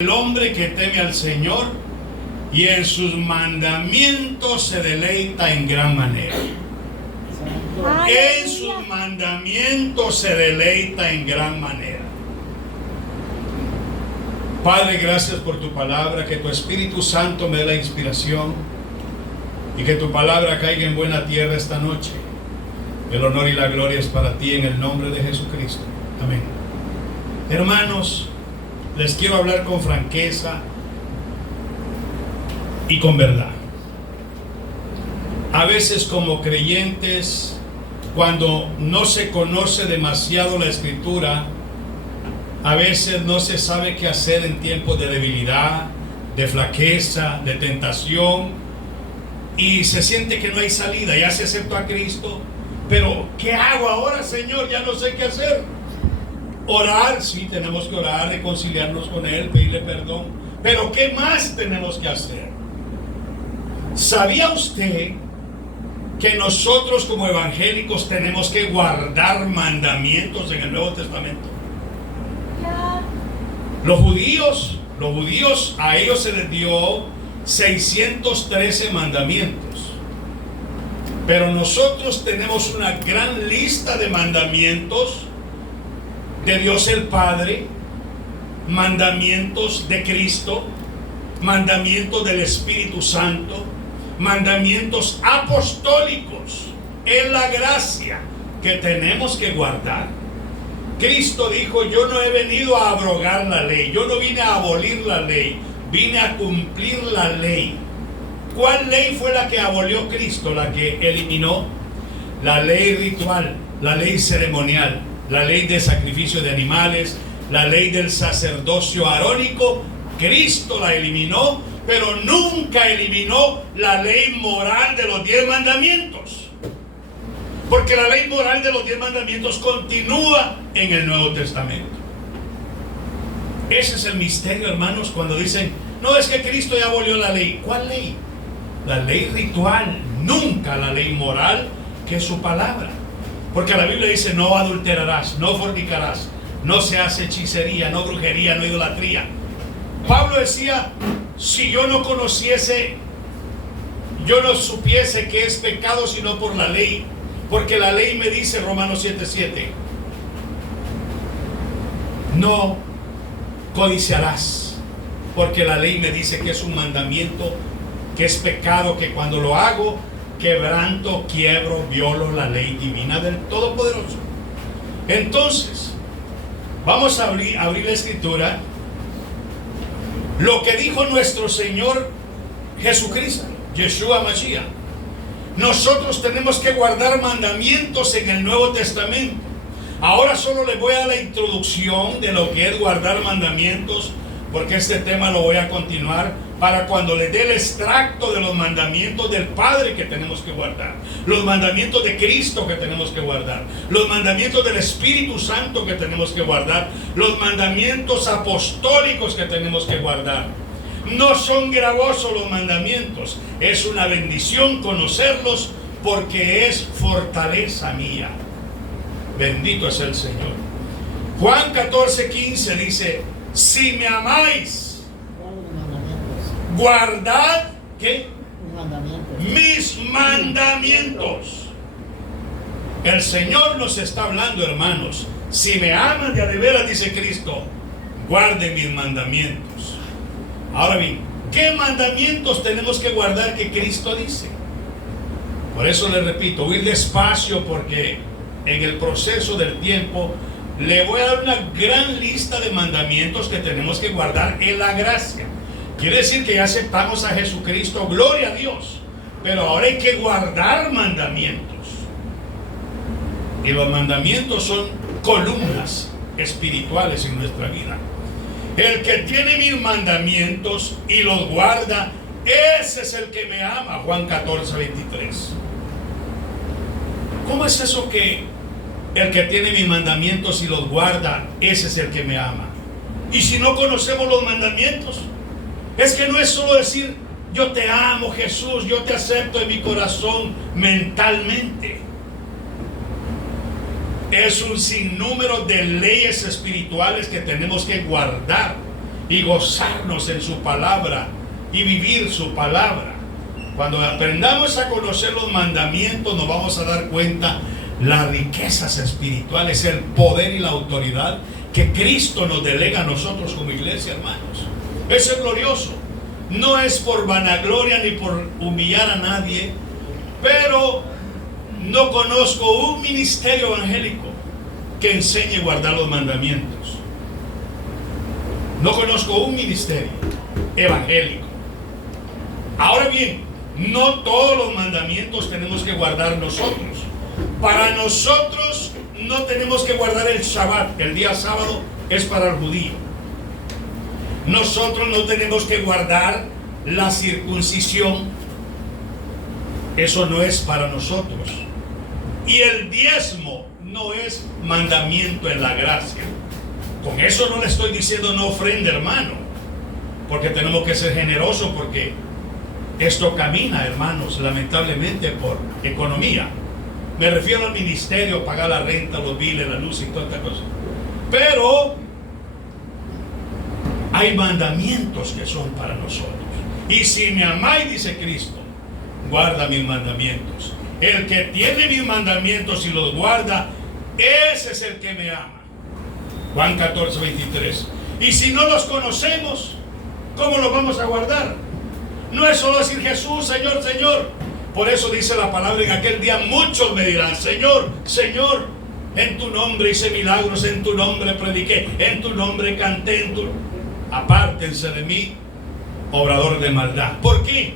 El hombre que teme al Señor y en sus mandamientos se deleita en gran manera. En sus mandamientos se deleita en gran manera. Padre, gracias por tu palabra, que tu Espíritu Santo me dé la inspiración y que tu palabra caiga en buena tierra esta noche. El honor y la gloria es para ti en el nombre de Jesucristo. Amén. Hermanos, les quiero hablar con franqueza y con verdad. A veces como creyentes, cuando no se conoce demasiado la Escritura, a veces no se sabe qué hacer en tiempos de debilidad, de flaqueza, de tentación, y se siente que no hay salida. Ya se aceptó a Cristo, pero ¿qué hago ahora, Señor? Ya no sé qué hacer. Orar, sí, tenemos que orar, reconciliarnos con Él, pedirle perdón. Pero ¿qué más tenemos que hacer? ¿Sabía usted que nosotros como evangélicos tenemos que guardar mandamientos en el Nuevo Testamento? Los judíos, a ellos se les dio 613 mandamientos. Pero nosotros tenemos una gran lista de mandamientos de Dios el Padre, mandamientos de Cristo, mandamientos del Espíritu Santo, mandamientos apostólicos en la gracia que tenemos que guardar. Cristo dijo: yo no he venido a abrogar la ley, yo no vine a abolir la ley, vine a cumplir la ley. ¿Cuál ley fue la que abolió Cristo? La que eliminó la ley ritual, la ley ceremonial, la ley de sacrificio de animales, la ley del sacerdocio arónico. Cristo la eliminó, pero nunca eliminó la ley moral de los 10 mandamientos. Porque la ley moral de los 10 mandamientos continúa en el Nuevo Testamento. Ese es el misterio, hermanos, cuando dicen: no, es que Cristo ya abolió la ley. ¿Cuál ley? La ley ritual, nunca la ley moral, que es su palabra. Porque la Biblia dice: no adulterarás, no fornicarás, no se hace hechicería, no brujería, no idolatría. Pablo decía: si yo no conociese, yo no supiese que es pecado sino por la ley. Porque la ley me dice, Romanos 7:7, no codiciarás. Porque la ley me dice que es un mandamiento, que es pecado, que cuando lo hago, quebranto, quiebro, violo la ley divina del Todopoderoso. Entonces, vamos a abrir la Escritura. Lo que dijo nuestro Señor Jesucristo, Yeshua Mashiach. Nosotros tenemos que guardar mandamientos en el Nuevo Testamento. Ahora solo les voy a dar la introducción de lo que es guardar mandamientos, porque este tema lo voy a continuar para cuando les dé el extracto de los mandamientos del Padre que tenemos que guardar, los mandamientos de Cristo que tenemos que guardar, los mandamientos del Espíritu Santo que tenemos que guardar, los mandamientos apostólicos que tenemos que guardar. No son gravosos los mandamientos, es una bendición conocerlos porque es fortaleza mía. Bendito es el Señor. Juan 14:15 dice: si me amáis, guardad, ¿qué? Mis mandamientos. El Señor nos está hablando, hermanos. Si me aman de a de veras, dice Cristo, guarden mis mandamientos. Ahora bien, ¿qué mandamientos tenemos que guardar que Cristo dice? Por eso les repito, ir despacio, porque en el proceso del tiempo le voy a dar una gran lista de mandamientos que tenemos que guardar en la gracia. Quiere decir que ya aceptamos a Jesucristo, gloria a Dios, pero ahora hay que guardar mandamientos. Y los mandamientos son columnas espirituales en nuestra vida. El que tiene mis mandamientos y los guarda, ese es el que me ama. Juan 14:23. ¿Cómo es eso que el que tiene mis mandamientos y los guarda, ese es el que me ama? Y si no conocemos los mandamientos, es que no es solo decir: yo te amo, Jesús, yo te acepto en mi corazón mentalmente. Es un sinnúmero de leyes espirituales que tenemos que guardar. y gozarnos en su palabra y vivir su palabra. Cuando aprendamos a conocer los mandamientos, nos vamos a dar cuenta las riquezas espirituales, el poder y la autoridad que Cristo nos delega a nosotros como iglesia, hermanos. Eso es glorioso. No es por vanagloria ni por humillar a nadie, pero no conozco un ministerio evangélico que enseñe a guardar los mandamientos. No conozco un ministerio evangélico. Ahora bien, no todos los mandamientos tenemos que guardar nosotros. Para nosotros no tenemos que guardar el Shabbat. El día sábado es para el judío. Nosotros no tenemos que guardar la circuncisión. Eso no es para nosotros. Y el diezmo no es mandamiento en la gracia. Con eso no le estoy diciendo no ofrenda, hermano, porque tenemos que ser generosos, porque esto camina, hermanos, lamentablemente por economía. Me refiero al ministerio, pagar la renta, los biles, la luz y todas estas cosas. Pero hay mandamientos que son para nosotros. Y si me amáis, dice Cristo, guarda mis mandamientos. El que tiene mis mandamientos y los guarda, ese es el que me ama. Juan 14, 23. Y si no los conocemos, ¿cómo los vamos a guardar? No es solo decir Jesús, Señor, Señor. Por eso dice la palabra, en aquel día muchos me dirán, Señor, Señor, en tu nombre hice milagros, en tu nombre prediqué, en tu nombre canté, apártense de mí, obradores de maldad. ¿Por qué?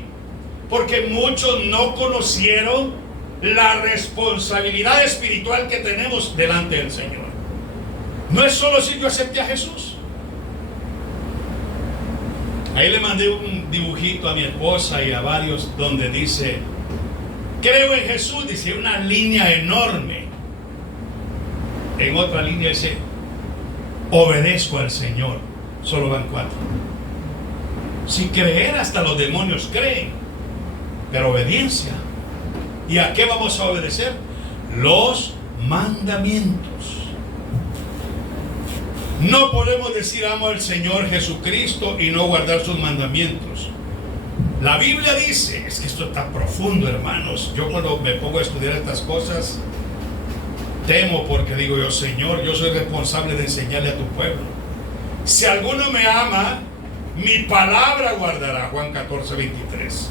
Porque muchos no conocieron la responsabilidad espiritual que tenemos delante del Señor. No es solo decir yo acepté a Jesús. Ahí le mandé un dibujito a mi esposa y a varios donde dice, creo en Jesús, dice una línea enorme. En otra línea dice, obedezco al Señor. Solo van 4. Si creer, hasta los demonios creen. Pero obediencia. ¿Y a qué vamos a obedecer? Los mandamientos. No podemos decir amo al Señor Jesucristo y no guardar sus mandamientos. La Biblia dice, es que esto está profundo, hermanos. Yo cuando me pongo a estudiar estas cosas, temo, porque digo yo, Señor, yo soy responsable de enseñarle a tu pueblo. Si alguno me ama, mi palabra guardará. Juan 14, 23.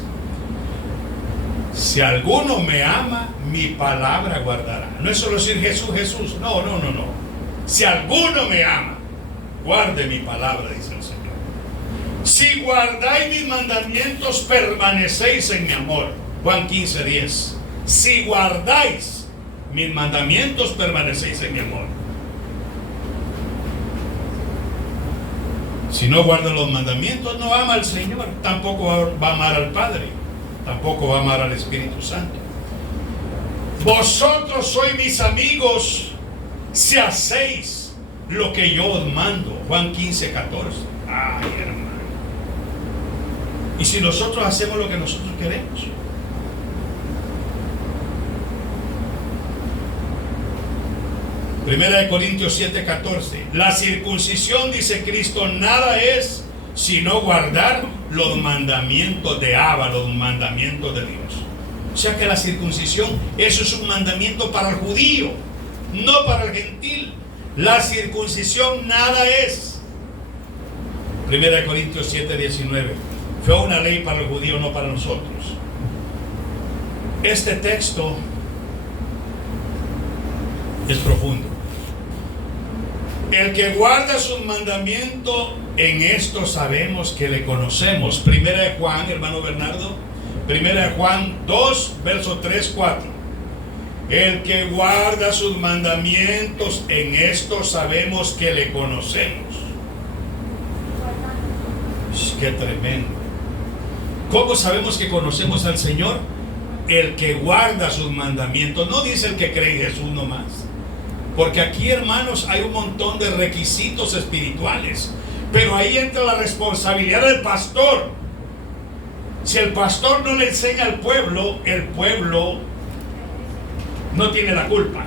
Si alguno me ama, mi palabra guardará. No es solo decir Jesús, Jesús. No. Si alguno me ama, guarde mi palabra, dice el Señor. Si guardáis mis mandamientos, permanecéis en mi amor. Juan 15, 10. Si guardáis mis mandamientos, permanecéis en mi amor. Si no guardan los mandamientos, no ama al Señor. Tampoco va a amar al Padre. Tampoco va a amar al Espíritu Santo. Vosotros sois mis amigos si hacéis lo que yo os mando. Juan 15, 14. Ay, hermano. Y si nosotros hacemos lo que nosotros queremos. Primera de Corintios 7, 14. La circuncisión, dice Cristo, nada es sino guardar los mandamientos de Abba, los mandamientos de Dios. O sea que la circuncisión, eso es un mandamiento para el judío, no para el gentil. La circuncisión nada es. Primera de Corintios 7, 19. Fue una ley para el judío, no para nosotros. Este texto es profundo. El que guarda sus mandamientos, en esto sabemos que le conocemos. Primera de Juan, hermano Bernardo, Primera de Juan 2, verso 3, 4. El que guarda sus mandamientos, en esto sabemos que le conocemos. Qué tremendo. ¿Cómo sabemos que conocemos al Señor? El que guarda sus mandamientos. No dice el que cree en Jesús nomás. Porque aquí, hermanos, hay un montón de requisitos espirituales. Pero ahí entra la responsabilidad del pastor. Si el pastor no le enseña al pueblo, el pueblo no tiene la culpa.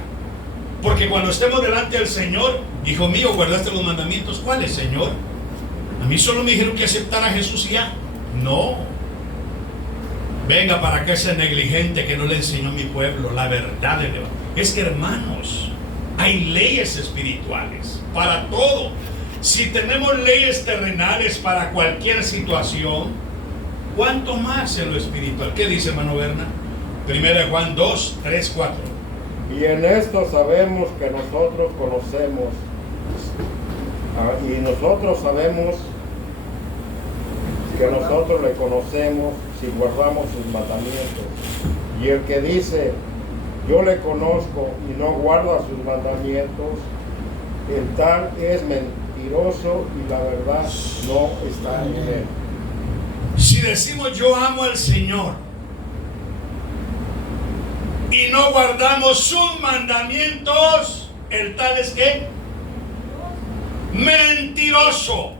Porque cuando estemos delante del Señor, hijo mío, ¿guardaste los mandamientos? ¿Cuáles, Señor? A mí solo me dijeron que aceptara a Jesús y ya. No. Venga, para que ese negligente que no le enseñó a mi pueblo la verdad del Evangelio. Es que, hermanos, hay leyes espirituales para todo. Si tenemos leyes terrenales para cualquier situación, ¿cuánto más en lo espiritual? ¿Qué dice, hermano Berna? 1 Juan 2, 3, 4. Y en esto sabemos que nosotros conocemos, y nosotros sabemos que nosotros le conocemos si guardamos sus mandamientos. Y el que dice, yo le conozco y no guarda sus mandamientos, el tal es mentiroso y la verdad no está en él. Si decimos yo amo al Señor y no guardamos sus mandamientos, el tal es que mentiroso.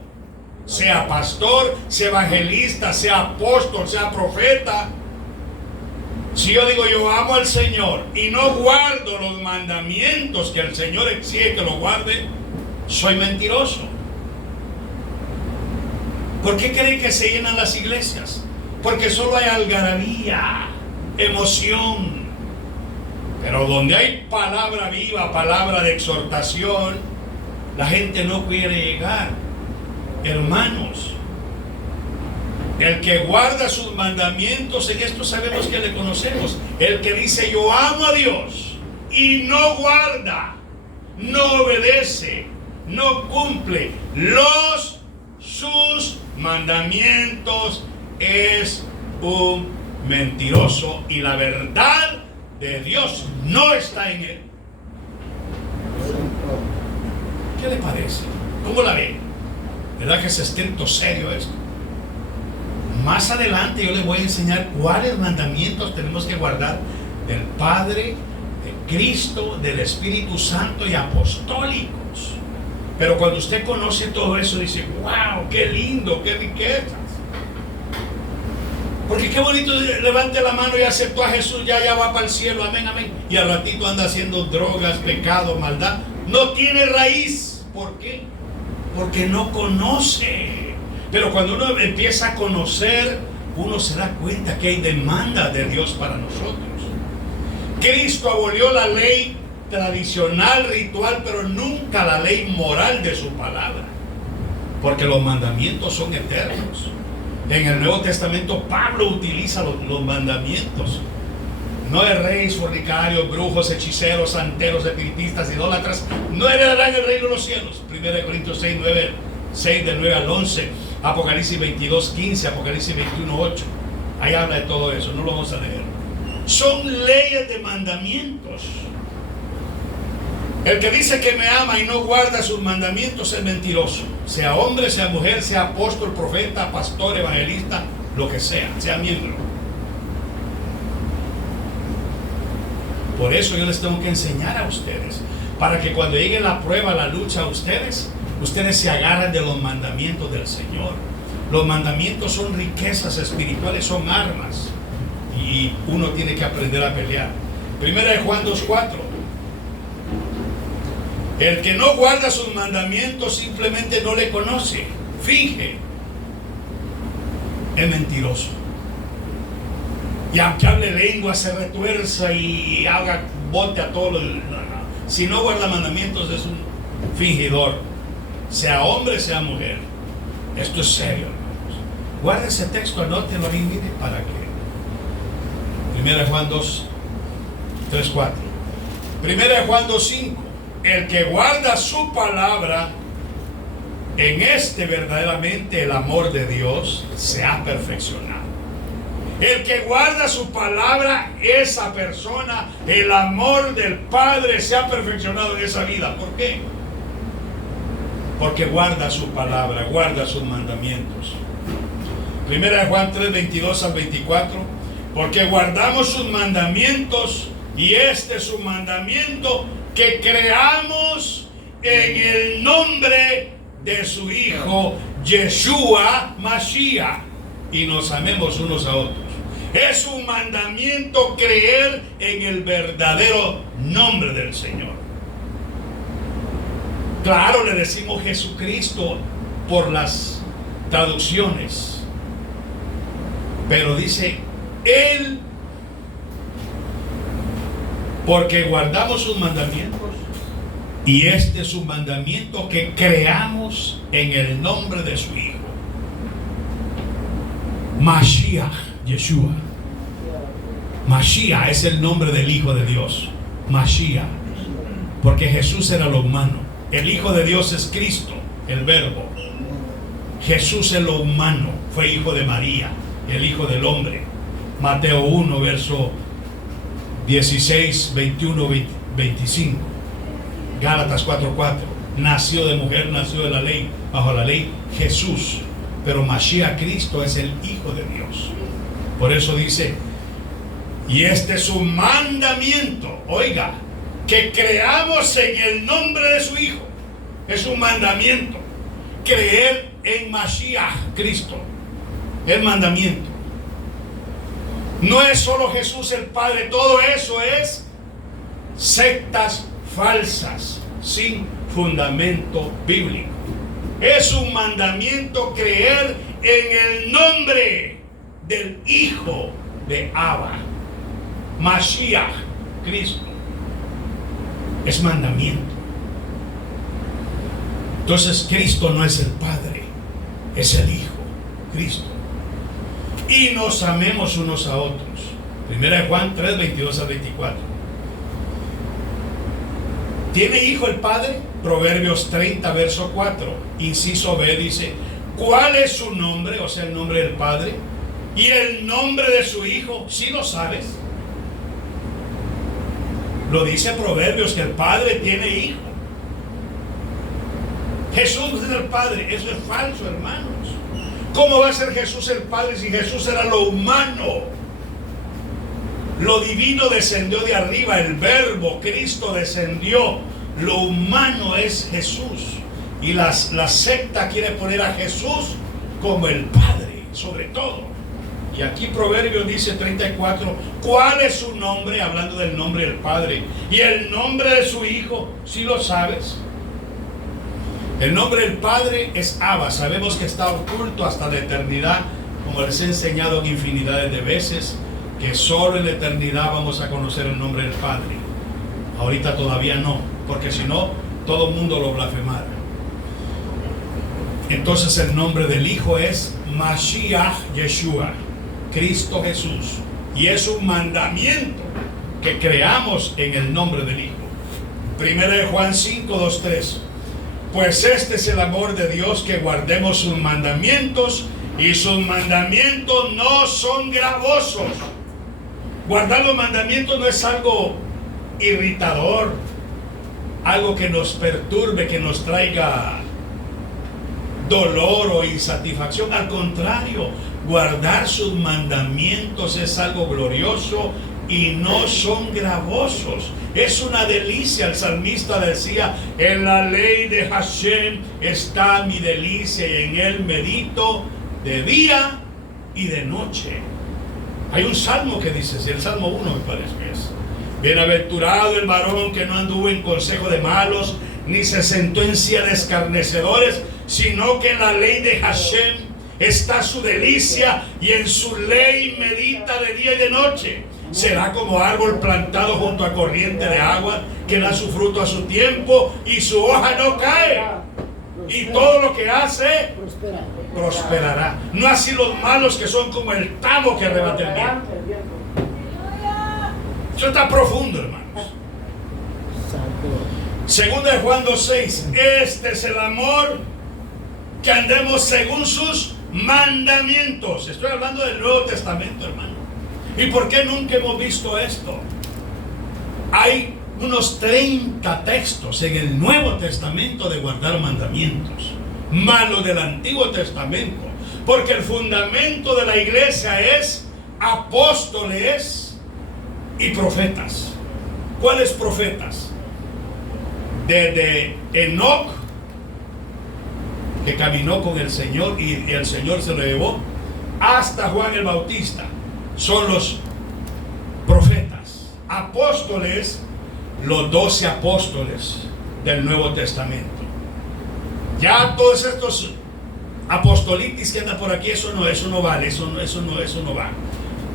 Sea pastor, sea evangelista, sea apóstol, sea profeta. Si yo digo yo amo al Señor y no guardo los mandamientos que el Señor exige que lo guarde, soy mentiroso. ¿Por qué creen que se llenan las iglesias? Porque solo hay algarabía, emoción. Pero donde hay palabra viva, palabra de exhortación, la gente no quiere llegar. Hermanos, el que guarda sus mandamientos, en esto sabemos que le conocemos. El que dice yo amo a Dios y no guarda, no obedece, no cumple sus mandamientos, es un mentiroso y la verdad de Dios no está en él. ¿Qué le parece? ¿Cómo la ve? ¿Verdad que es estricto, serio esto? Más adelante yo les voy a enseñar cuáles mandamientos tenemos que guardar del Padre, de Cristo, del Espíritu Santo y apostólicos. Pero cuando usted conoce todo eso dice, wow, qué lindo, qué riquezas. Porque qué bonito, levante la mano y aceptó a Jesús, ya va para el cielo, amén, amén. Y al ratito anda haciendo drogas, pecado, maldad. No tiene raíz. ¿Por qué? Porque no conoce. Pero cuando uno empieza a conocer, uno se da cuenta que hay demanda de Dios para nosotros. Cristo abolió la ley tradicional, ritual, pero nunca la ley moral de su palabra. Porque los mandamientos son eternos. En el Nuevo Testamento Pablo utiliza los mandamientos. No erréis, fornicarios, brujos, hechiceros, santeros, espiritistas, idólatras, no heredarán el reino de los cielos. 1 Corintios 6 del 9 al 11, Apocalipsis 22, 15, Apocalipsis 21, 8. Ahí habla de todo eso, no lo vamos a leer. Son leyes de mandamientos. El que dice que me ama y no guarda sus mandamientos es mentiroso. Sea hombre, sea mujer, sea apóstol, profeta, pastor, evangelista, lo que sea miembro. Por eso yo les tengo que enseñar a ustedes, para que cuando llegue la prueba, la lucha a ustedes se agarren de los mandamientos del Señor. Los mandamientos son riquezas espirituales, son armas, y uno tiene que aprender a pelear. 1 Juan 2:4. El que no guarda sus mandamientos simplemente no le conoce, finge, es mentiroso. Y aunque hable lengua, se retuerza y haga bote a todos los... Si no guarda mandamientos es un fingidor. Sea hombre, sea mujer. Esto es serio, hermanos. Guarda ese texto, anótenlo y mire para qué. 1 Juan 2, 3, 4. 1 Juan 2, 5. El que guarda su palabra, en este verdaderamente el amor de Dios se ha perfeccionado. El que guarda su palabra, esa persona, el amor del Padre se ha perfeccionado en esa vida. ¿Por qué? Porque guarda su palabra, guarda sus mandamientos. 1 Juan 3, 22 al 24. Porque guardamos sus mandamientos, y este es su mandamiento, que creamos en el nombre de su Hijo, Yeshua Mashiach, y nos amemos unos a otros. Es un mandamiento creer en el verdadero nombre del Señor. Claro, le decimos Jesucristo por las traducciones, pero dice Él, porque guardamos sus mandamientos, y este es su mandamiento, que creamos en el nombre de su Hijo, Mashiach, Yeshua. Mashiach es el nombre del Hijo de Dios, Mashiach, porque Jesús era lo humano. El Hijo de Dios es Cristo, el Verbo. Jesús es lo humano, fue hijo de María, el Hijo del Hombre. Mateo 1, verso 16, 21, 25. Gálatas 4:4. Nació de mujer, nació de la ley, bajo la ley, Jesús. Pero Mashiach, Cristo, es el Hijo de Dios. Por eso dice, y este es su mandamiento, oiga, que creamos en el nombre de su Hijo. Es un mandamiento. Creer en Mashiach, Cristo. El mandamiento. No es solo Jesús el Padre, todo eso es sectas falsas, sin fundamento bíblico. Es un mandamiento creer en el nombre del Hijo de Abba, Mashiach, Cristo. Es mandamiento. Entonces Cristo no es el Padre, es el Hijo, Cristo. Y nos amemos unos a otros. Primera de Juan 3, 22 al 24. ¿Tiene hijo el Padre? Proverbios 30, verso 4. Inciso B dice, ¿cuál es su nombre? O sea, el nombre del Padre. ¿Y el nombre de su Hijo? ¿Sí lo sabes? Lo dice Proverbios, que el Padre tiene hijo. Jesús es el Padre. Eso es falso, hermanos. ¿Cómo va a ser Jesús el Padre si Jesús era lo humano? Lo divino descendió de arriba, el Verbo, Cristo descendió. Lo humano es Jesús. Y la secta quiere poner a Jesús como el Padre, sobre todo. Y aquí Proverbios dice 34, ¿cuál es su nombre? Hablando del nombre del Padre. Y el nombre de su Hijo, ¿sí lo sabes? El nombre del Padre es Abba. Sabemos que está oculto hasta la eternidad, como les he enseñado en infinidades de veces, que solo en la eternidad vamos a conocer el nombre del Padre. Ahorita todavía no, porque si no, todo el mundo lo blasfemara. Entonces el nombre del Hijo es Mashiach Yeshua, Cristo Jesús. Y es un mandamiento que creamos en el nombre del Hijo. Primera de Juan 5, 2, 3. Pues este es el amor de Dios, que guardemos sus mandamientos, y sus mandamientos no son gravosos. Guardar los mandamientos no es algo irritador, algo que nos perturbe, que nos traiga dolor o insatisfacción. Al contrario, guardar sus mandamientos es algo glorioso y no son gravosos. Es una delicia. El salmista decía, en la ley de Hashem está mi delicia, y en él medito de día y de noche. Hay un salmo que dice, el Salmo 1 me parece que es, bienaventurado el varón que no anduvo en consejo de malos, ni se sentó en silla de escarnecedores, sino que en la ley de Hashem está su delicia, y en su ley medita de día y de noche. Será como árbol plantado junto a corriente de agua, que da su fruto a su tiempo, y su hoja no cae, y todo lo que hace prosperará. No así los malos, que son como el tamo que arrebata el viento. Eso está profundo, hermanos. Segunda de Juan 2:6. Este es el amor, que andemos según sus mandamientos. Estoy hablando del Nuevo Testamento, hermano. ¿Y por qué nunca hemos visto esto? Hay unos 30 textos en el Nuevo Testamento de guardar mandamientos, más los del Antiguo Testamento, porque el fundamento de la iglesia es apóstoles y profetas. ¿Cuáles profetas? Desde Enoc, que caminó con el Señor y el Señor se lo llevó, hasta Juan el Bautista. Son los profetas. Apóstoles, los 12 apóstoles del Nuevo Testamento. Ya todos estos apostolitis que anda por aquí, eso no vale, eso no va.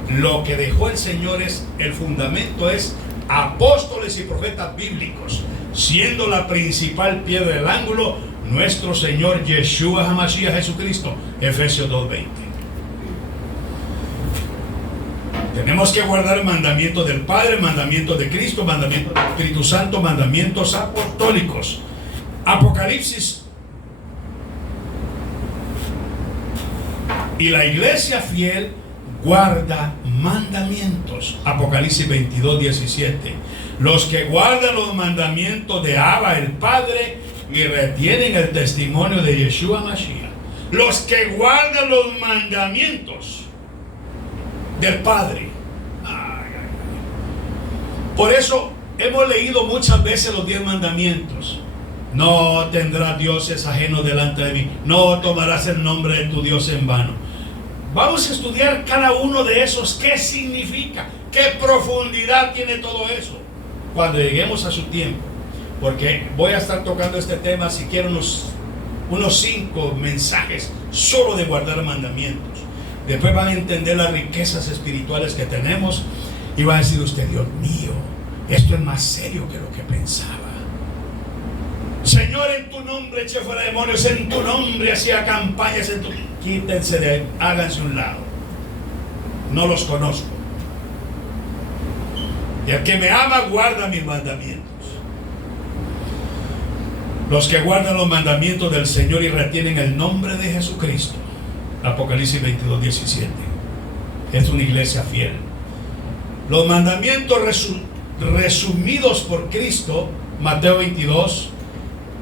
Lo que dejó el Señor es, el fundamento es apóstoles y profetas bíblicos, siendo la principal piedra del ángulo nuestro Señor Yeshua HaMashiach Jesucristo. Efesios 2:20. Tenemos que guardar el mandamiento del Padre, mandamiento de Cristo, mandamiento del Espíritu Santo, mandamientos apostólicos. Apocalipsis. Y la iglesia fiel guarda mandamientos. Apocalipsis 22:17. Los que guardan los mandamientos de Abba el Padre y retienen el testimonio de Yeshua Mashiach. Los que guardan los mandamientos del Padre. Por eso hemos leído muchas veces los 10 mandamientos. No tendrás dioses ajenos delante de mí. No tomarás el nombre de tu Dios en vano. Vamos a estudiar cada uno de esos. ¿Qué significa? ¿Qué profundidad tiene todo eso? Cuando lleguemos a su tiempo. Porque voy a estar tocando este tema, si quiero, unos 5 mensajes solo de guardar mandamientos. Después van a entender las riquezas espirituales que tenemos. Y va a decir usted, Dios mío, esto es más serio que lo que pensaba. Señor, en tu nombre eché fuera demonios, en tu nombre hacía campañas, quítense de ahí, háganse un lado. No los conozco. Y el que me ama guarda mis mandamientos. Los que guardan los mandamientos del Señor y retienen el nombre de Jesucristo. Apocalipsis 22:17. Es una iglesia fiel. Los mandamientos resumidos por Cristo, Mateo 22,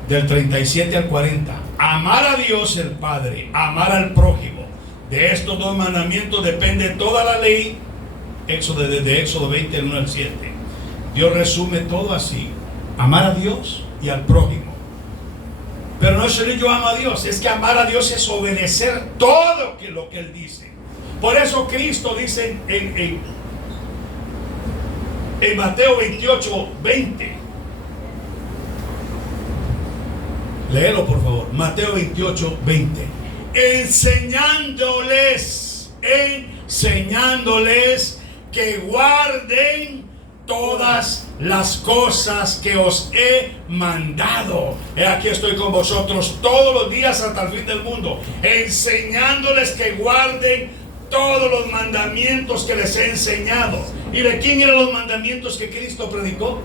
del 37 al 40. Amar a Dios el Padre, amar al prójimo. De estos 2 mandamientos depende toda la ley. Desde Éxodo 20, del 1 al 7. Dios resume todo así: amar a Dios y al prójimo. Pero no es solo yo amo a Dios, es que amar a Dios es obedecer todo lo que Él dice. Por eso Cristo dice en Mateo 28:20. Léelo por favor. Mateo 28:20. Enseñándoles que guarden todas las cosas que os he mandado. Aquí estoy con vosotros todos los días hasta el fin del mundo, enseñándoles que guarden todos los mandamientos que les he enseñado. ¿Y de quién eran los mandamientos que Cristo predicó?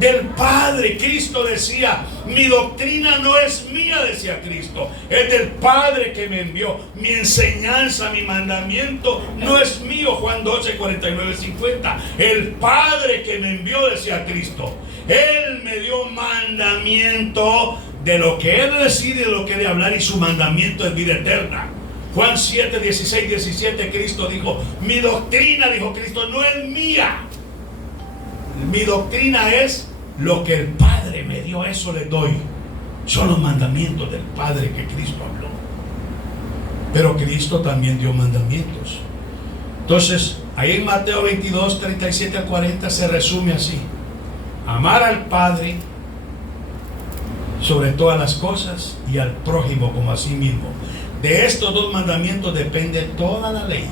Del Padre. Cristo decía, mi doctrina no es mía, decía Cristo, es del Padre que me envió. Mi enseñanza, mi mandamiento no es mío. Juan 12, 49, 50. El Padre que me envió, decía Cristo, Él me dio mandamiento de lo que Él decide, de lo que he de hablar, y su mandamiento es vida eterna. Juan 7, 16, 17, Cristo dijo, mi doctrina, dijo Cristo, no es mía. Mi doctrina es lo que el Padre me dio, eso les doy. Son los mandamientos del Padre que Cristo habló. Pero Cristo también dio mandamientos. Entonces, ahí en Mateo 22, 37 a 40 se resume así: amar al Padre sobre todas las cosas y al prójimo como a sí mismo. De estos 2 mandamientos depende toda la ley.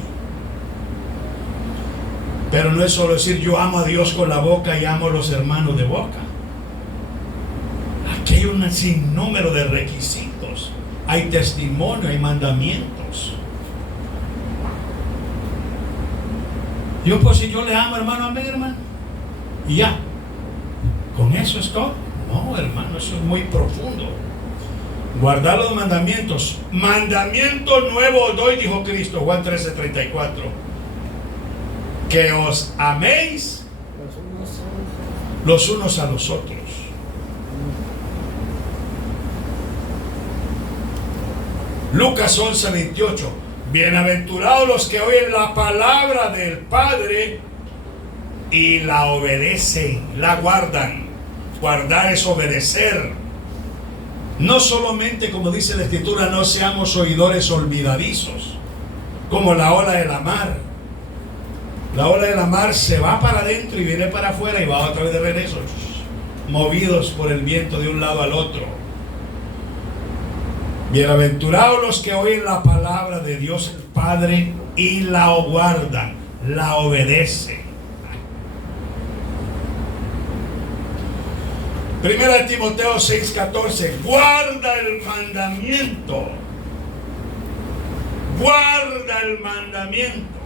Pero no es solo decir yo amo a Dios con la boca y amo a los hermanos de boca. Aquí hay un sinnúmero de requisitos. Hay testimonio, hay mandamientos. Yo pues si yo le amo, hermano, amén, hermano. Y ya. ¿Con eso es todo? No, hermano, eso es muy profundo. Guardar los mandamientos. Mandamiento nuevo os doy, dijo Cristo, Juan 13, 34. Que os améis los unos a los otros. Lucas 11, 28. Bienaventurados los que oyen la palabra del Padre y la obedecen, la guardan. Guardar es obedecer. No solamente, como dice la Escritura, no seamos oidores olvidadizos, como la ola de la mar. La ola de la mar se va para adentro y viene para afuera y va otra vez de regreso, movidos por el viento de un lado al otro. Bienaventurados los que oyen la palabra de Dios el Padre y la guardan, la obedecen. Primera de Timoteo 6:14, guarda el mandamiento. Guarda el mandamiento.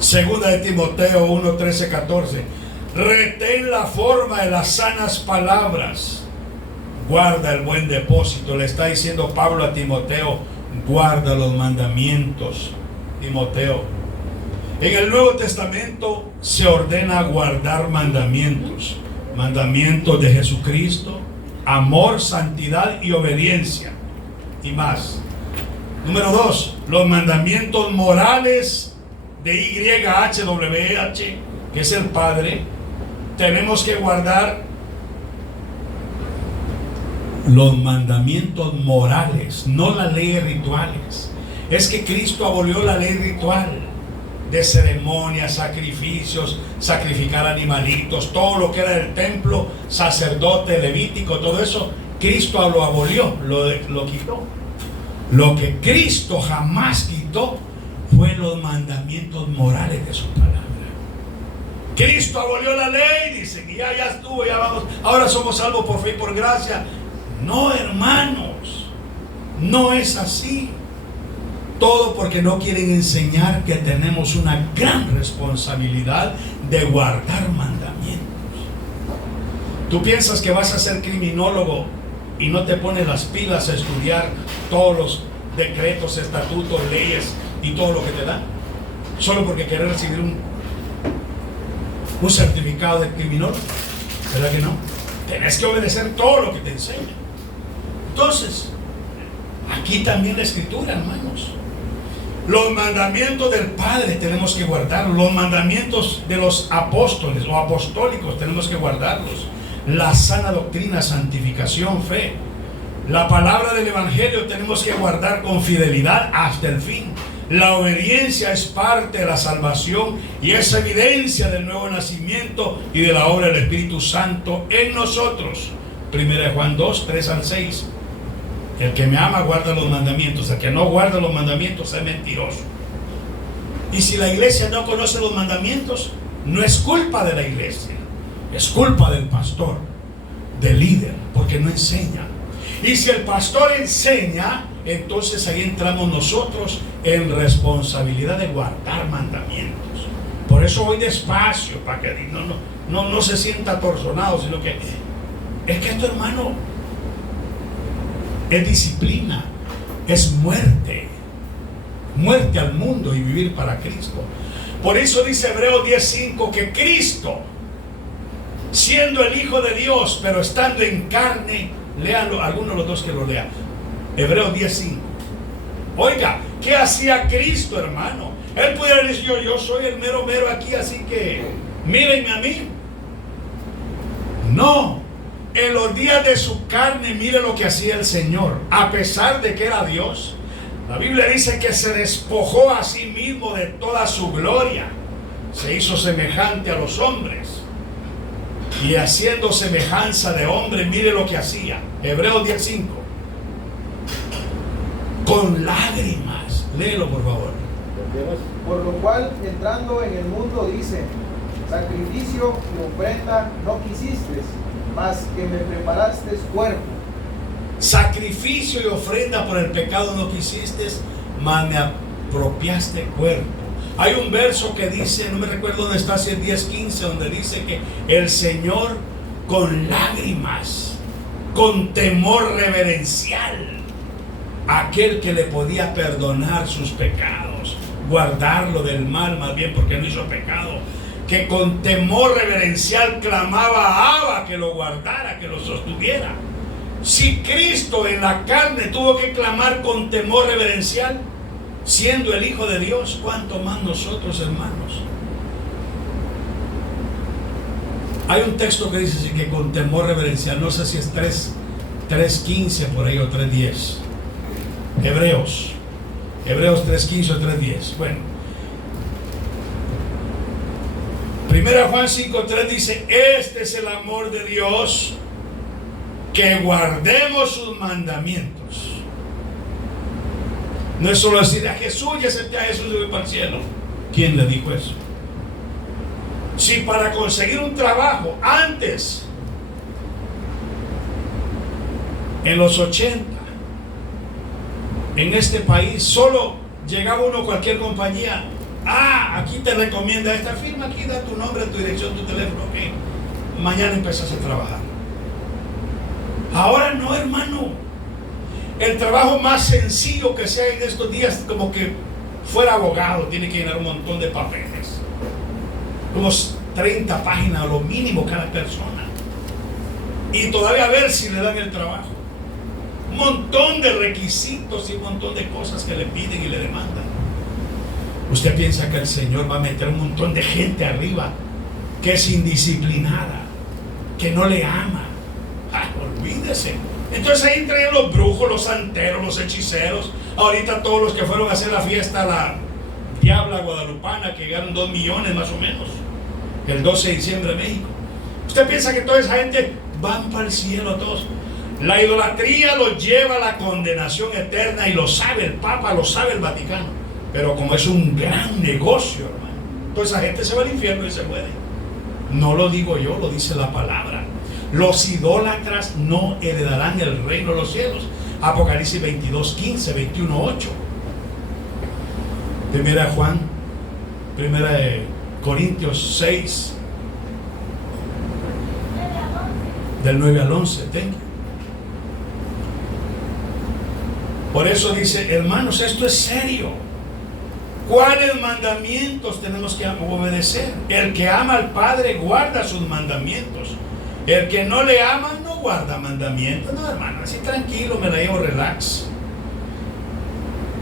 Segunda de Timoteo 1:13-14, retén la forma de las sanas palabras. Guarda el buen depósito. Le está diciendo Pablo a Timoteo, guarda los mandamientos, Timoteo. En el Nuevo Testamento se ordena guardar mandamientos. Mandamientos de Jesucristo, amor, santidad y obediencia. Y más. Número 2, los mandamientos morales de YHWH, que es el Padre. Tenemos que guardar los mandamientos morales, no las leyes rituales. Es que Cristo abolió la ley ritual de ceremonias, sacrificios, sacrificar animalitos, todo lo que era del templo, sacerdote, levítico, todo eso, Cristo lo abolió, lo quitó. Lo que Cristo jamás quitó fue los mandamientos morales de su palabra. Cristo abolió la ley, dice que ya estuvo, ya vamos, ahora somos salvos por fe y por gracia. No, hermanos, no es así. Todo porque no quieren enseñar que tenemos una gran responsabilidad de guardar mandamientos. Tú piensas que vas a ser criminólogo y no te pones las pilas a estudiar todos los decretos, estatutos, leyes y todo lo que te dan, solo porque quieres recibir un certificado de criminólogo. ¿Verdad que no? Tenés que obedecer todo lo que te enseñan. Entonces, aquí también la Escritura, hermanos. Los mandamientos del Padre tenemos que guardarlos. Los mandamientos de los apóstoles o apostólicos tenemos que guardarlos. La sana doctrina, santificación, fe. La palabra del Evangelio tenemos que guardar con fidelidad hasta el fin. La obediencia es parte de la salvación y es evidencia del nuevo nacimiento y de la obra del Espíritu Santo en nosotros. Primera de Juan 2, 3-6. El que me ama guarda los mandamientos. El que no guarda los mandamientos es mentiroso. Y si la iglesia no conoce los mandamientos, no es culpa de la iglesia, es culpa del pastor, del líder, porque no enseña. Y si el pastor enseña, entonces ahí entramos nosotros en responsabilidad de guardar mandamientos. Por eso voy despacio, para que no se sienta atorzonado, sino que es que esto, hermano, es disciplina, es muerte al mundo y vivir para Cristo. Por eso dice Hebreos 10:5 que Cristo, siendo el Hijo de Dios, pero estando en carne, léanlo, algunos de los dos que lo lean, Hebreos 10:5. Oiga, ¿qué hacía Cristo, hermano? Él pudiera decir, yo soy el mero aquí, así que mírenme a mí. No. En los días de su carne, mire lo que hacía el Señor. A pesar de que era Dios, la Biblia dice que se despojó a sí mismo de toda su gloria. Se hizo semejante a los hombres. Y haciendo semejanza de hombre, mire lo que hacía. Hebreos 10:5. Con lágrimas. Léelo, por favor. Por lo cual, entrando en el mundo, dice: sacrificio y ofrenda no quisiste, mas que me preparaste cuerpo. Sacrificio y ofrenda por el pecado no quisiste, mas me apropiaste cuerpo. Hay un verso que dice, no me recuerdo dónde está, si es 10:15, donde dice que el Señor con lágrimas, con temor reverencial, aquel que le podía perdonar sus pecados, guardarlo del mal, más bien porque no hizo pecado, que con temor reverencial clamaba a Abba que lo guardara, que lo sostuviera. Si Cristo en la carne tuvo que clamar con temor reverencial, siendo el Hijo de Dios, ¿cuánto más nosotros, hermanos? Hay un texto que dice que con temor reverencial, no sé si es 3:15 por ahí o 3:10. Hebreos 3:15 o 3:10. Bueno, Primera Juan 5:3 dice: este es el amor de Dios, que guardemos sus mandamientos. No es solo decir a Jesús, ya acepté a Jesús y voy para el cielo. ¿Quién le dijo eso? Si para conseguir un trabajo antes, en los 80, en este país, solo llegaba uno a cualquier compañía. Aquí te recomienda esta firma, aquí da tu nombre, tu dirección, tu teléfono, ok. Mañana empiezas a trabajar. Ahora no, hermano. El trabajo más sencillo que sea en estos días, como que fuera abogado, tiene que llenar un montón de papeles. Como 30 páginas, lo mínimo cada persona. Y todavía a ver si le dan el trabajo. Un montón de requisitos y un montón de cosas que le piden y le demandan. Usted piensa que el Señor va a meter un montón de gente arriba que es indisciplinada, que no le ama. Olvídese. Entonces ahí traen los brujos, los santeros, los hechiceros. Ahorita todos los que fueron a hacer la fiesta, la Diabla Guadalupana, que llegaron 2 millones más o menos, el 12 de diciembre en México. ¿Usted piensa que toda esa gente van para el cielo todos? La idolatría los lleva a la condenación eterna, y lo sabe el Papa, lo sabe el Vaticano. Pero como es un gran negocio, hermano, toda esa gente se va al infierno y se muere. No lo digo yo, lo dice la palabra. Los idólatras no heredarán el reino de los cielos. Apocalipsis 22, 15, 21, 8. Primera de Juan, Primera de Corintios 6, del 9 al 11. Por eso dice, hermanos, esto es serio. ¿Cuáles mandamientos tenemos que obedecer? El que ama al Padre guarda sus mandamientos. El que no le ama no guarda mandamientos. No, hermano, así tranquilo, me la llevo relax.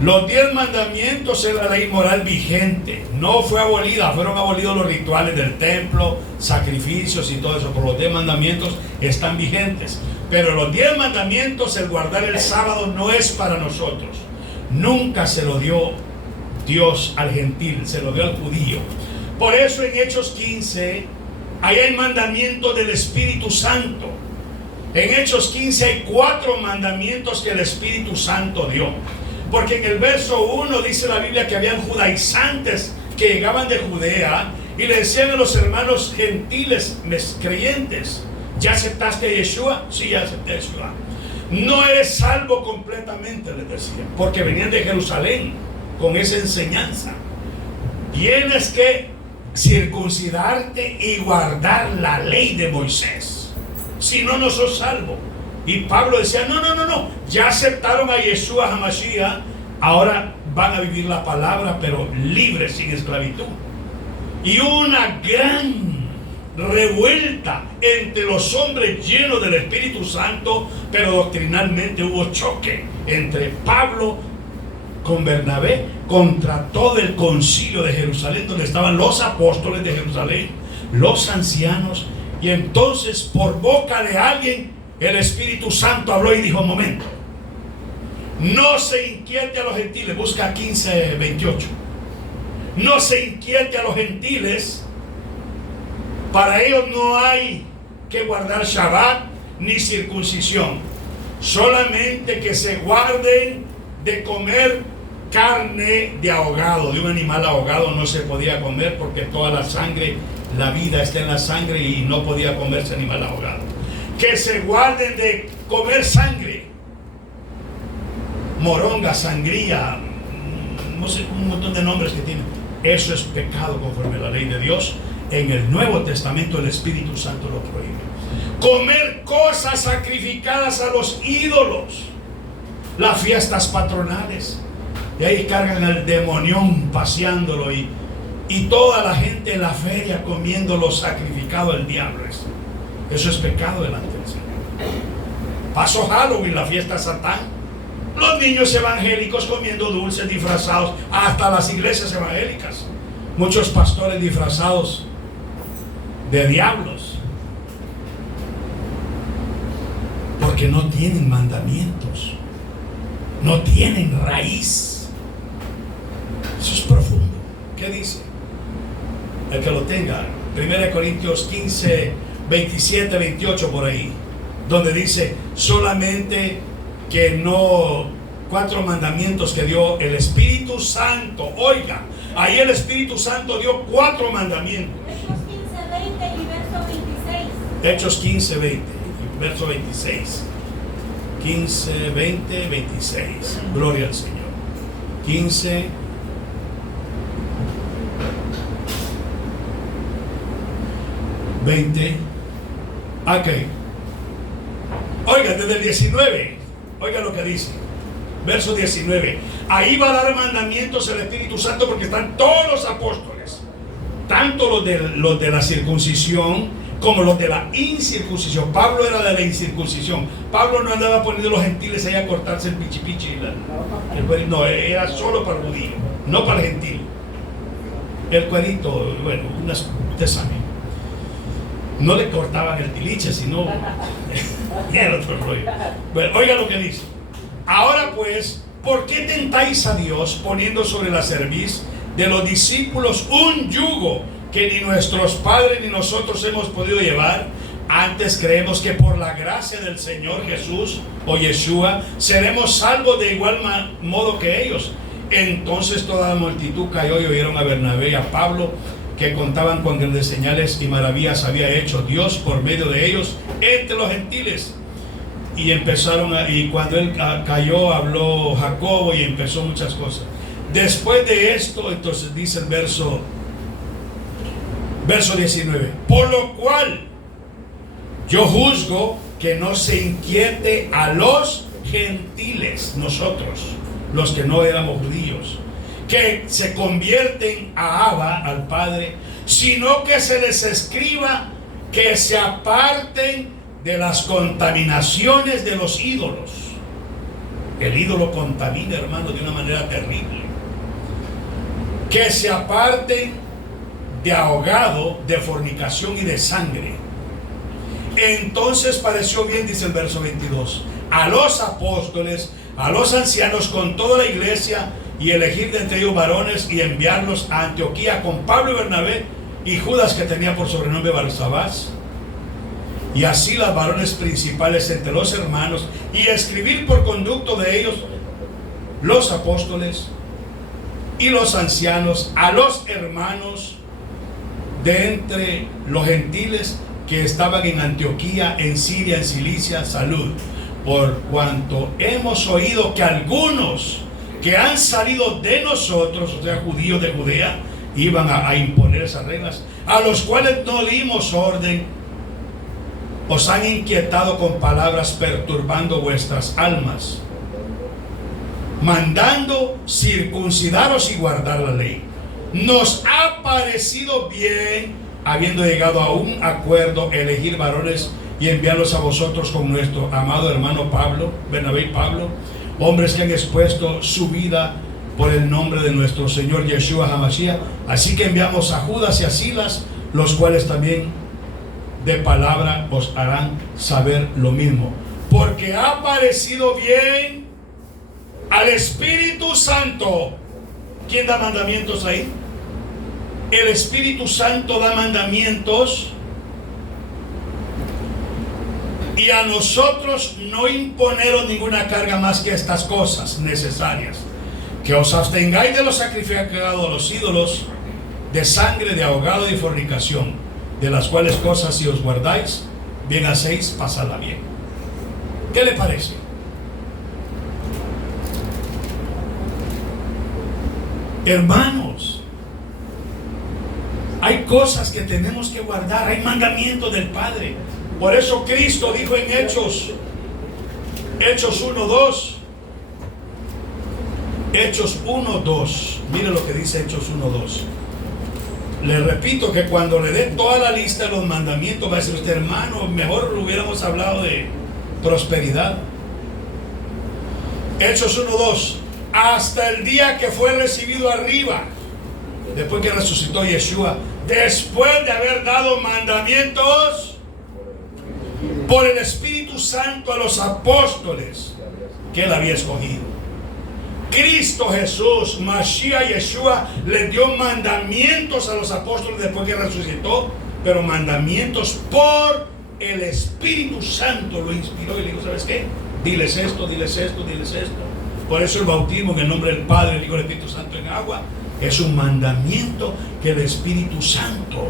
Los 10 mandamientos es la ley moral vigente. No fue abolida, fueron abolidos los rituales del templo, sacrificios y todo eso. Pero los 10 mandamientos están vigentes. Pero los 10 mandamientos, el guardar el sábado, no es para nosotros. Nunca se lo dio Dios al gentil, se lo dio al judío. Por eso en Hechos 15, ahí hay mandamientos del Espíritu Santo. En Hechos 15 hay 4 mandamientos que el Espíritu Santo dio. Porque en el verso 1 dice la Biblia que habían judaizantes que llegaban de Judea y le decían a los hermanos gentiles creyentes: ¿ya aceptaste a Yeshua? Sí, ya acepté a Yeshua. No eres salvo completamente, les decían, porque venían de Jerusalén con esa enseñanza. Tienes que circuncidarte y guardar la ley de Moisés, si no, no sos salvo. Y Pablo decía: no, ya aceptaron a Yeshua HaMashiach, ahora van a vivir la palabra, pero libres, sin esclavitud. Y una gran revuelta entre los hombres llenos del Espíritu Santo, pero doctrinalmente hubo choque entre Pablo con Bernabé contra todo el concilio de Jerusalén, donde estaban los apóstoles de Jerusalén, los ancianos. Y entonces, por boca de alguien, el Espíritu Santo habló y dijo: momento, no se inquiete a los gentiles. Busca 15, 28. No se inquiete a los gentiles. Para ellos no hay que guardar Shabbat ni circuncisión, solamente que se guarden de comer carne de ahogado. De un animal ahogado no se podía comer, porque toda la sangre, la vida está en la sangre, y no podía comerse animal ahogado. Que se guarden de comer sangre, moronga, sangría, no sé, un montón de nombres que tiene. Eso es pecado conforme a la ley de Dios. En el Nuevo Testamento el Espíritu Santo lo prohíbe. Comer cosas sacrificadas a los ídolos, las fiestas patronales, y ahí cargan al demonión paseándolo, y toda la gente en la feria comiendo lo sacrificado al diablo. Eso es pecado delante del Señor. Pasó Halloween, la fiesta Satán, los niños evangélicos comiendo dulces, disfrazados, hasta las iglesias evangélicas, muchos pastores disfrazados de diablos, porque no tienen mandamientos, no tienen raíz. Eso es profundo. ¿Qué dice? El que lo tenga, 1 Corintios 15, 27, 28, por ahí. donde dice solamente que no 4 mandamientos que dio el Espíritu Santo. Oiga, ahí el Espíritu Santo dio 4 mandamientos. Hechos 15, 20 y verso 26. Hechos 15, 20 y verso 26. 15, 20, 26. Gloria al Señor. 15, 20. Ok. Oiga, desde el 19. Oiga lo que dice. Verso 19. Ahí va a dar mandamientos el Espíritu Santo porque están todos los apóstoles. Tanto los de la circuncisión como los de la incircuncisión. Pablo era de la incircuncisión. Pablo no andaba poniendo los gentiles ahí a cortarse el pichipichi. No, era solo para el judío, no para el gentil. El cuerito, bueno, usted sabe. No le cortaban el tiliche, sino era otro rollo. Bueno, oiga lo que dice. Ahora pues, ¿por qué tentáis a Dios poniendo sobre la cerviz de los discípulos un yugo que ni nuestros padres ni nosotros hemos podido llevar? Antes creemos que por la gracia del Señor Jesús o Yeshua seremos salvos de igual modo que ellos. Entonces toda la multitud cayó y oyeron a Bernabé y a Pablo, que contaban cuán grandes señales y maravillas había hecho Dios por medio de ellos entre los gentiles. Y y cuando él cayó, habló Jacobo y empezó muchas cosas. Después de esto, entonces dice el verso 19: por lo cual yo juzgo que no se inquiete a los gentiles, nosotros, los que no éramos judíos, que se convierten a Abba, al Padre, sino que se les escriba que se aparten de las contaminaciones de los ídolos. El ídolo contamina, hermano, de una manera terrible. Que se aparten de ahogado, de fornicación y de sangre. Entonces pareció bien, dice el verso 22, a los apóstoles, a los ancianos con toda la iglesia, y elegir de entre ellos varones y enviarlos a Antioquía con Pablo y Bernabé y Judas, que tenía por sobrenombre Barsabás, y así las varones principales entre los hermanos, y escribir por conducto de ellos los apóstoles y los ancianos a los hermanos de entre los gentiles que estaban en Antioquía, en Siria, en Cilicia, salud, por cuanto hemos oído que algunos que han salido de nosotros, o sea, judíos de Judea, iban a imponer esas reglas, a los cuales no dimos orden, os han inquietado con palabras, perturbando vuestras almas, mandando circuncidaros y guardar la ley. Nos ha parecido bien, habiendo llegado a un acuerdo, elegir varones y enviarlos a vosotros con nuestro amado hermano Pablo, Bernabé y Pablo, hombres que han expuesto su vida por el nombre de nuestro Señor Yeshua HaMashiach. Así que enviamos a Judas y a Silas, los cuales también de palabra os harán saber lo mismo. Porque ha parecido bien al Espíritu Santo. ¿Quién da mandamientos ahí? El Espíritu Santo da mandamientos. Y a nosotros no imponeros ninguna carga más que estas cosas necesarias: que os abstengáis de los sacrificados a los ídolos, de sangre, de ahogado y fornicación, de las cuales cosas si os guardáis, bien hacéis, pasadla bien. ¿Qué le parece? Hermanos, hay cosas que tenemos que guardar, hay mandamientos del Padre. Por eso Cristo dijo en Hechos 1:2, Hechos 1:2, mire lo que dice Hechos 1:2. Le repito que cuando le dé toda la lista de los mandamientos, va a decir usted: hermano, mejor hubiéramos hablado de prosperidad. Hechos 1:2, hasta el día que fue recibido arriba, después que resucitó Yeshua, después de haber dado mandamientos por el Espíritu Santo a los apóstoles que él había escogido. Cristo Jesús, Mashiach Yeshua, le dio mandamientos a los apóstoles después que resucitó, pero mandamientos por el Espíritu Santo lo inspiró y le dijo, ¿sabes qué? Diles esto, diles esto, diles esto. Por eso el bautismo en el nombre del Padre, el Hijo y el Espíritu Santo en agua es un mandamiento que el Espíritu Santo